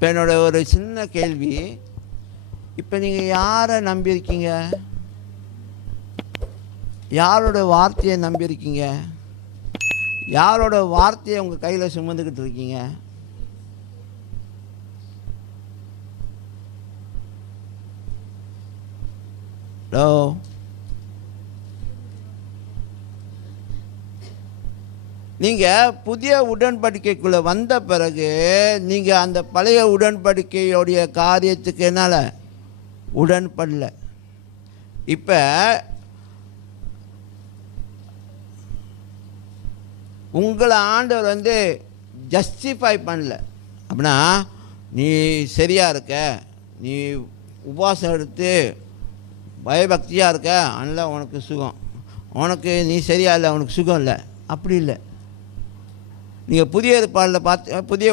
இப்போ என்னோட ஒரு சின்ன கேள்வி, இப்போ நீங்கள் யாரை நம்பியிருக்கீங்க? யாரோட வார்த்தையை நம்பியிருக்கீங்க? யாரோட வார்த்தையை உங்கள் கையில் சுமந்துக்கிட்டு இருக்கீங்க? ஹலோ, நீங்கள் புதிய உடன்படிக்கைக்குள்ளே வந்த பிறகு நீங்கள் அந்த பழைய உடன்படிக்கையோடைய காரியத்துக்கு என்னால் உடன்படல. இப்போ உங்களை ஆண்டவர் வந்து ஜஸ்டிஃபை பண்ணல. அப்படின்னா நீ சரியாக இருக்க, நீ உபவாசம் எடுத்து பயபக்தியாக இருக்க, அதனால் உனக்கு சுகம், உனக்கு நீ சரியா இல்லை, உனக்கு சுகம் இல்லை, அப்படி இல்லை. நீங்கள் புதிய ஏற்பாடில் பார்த்து புதிய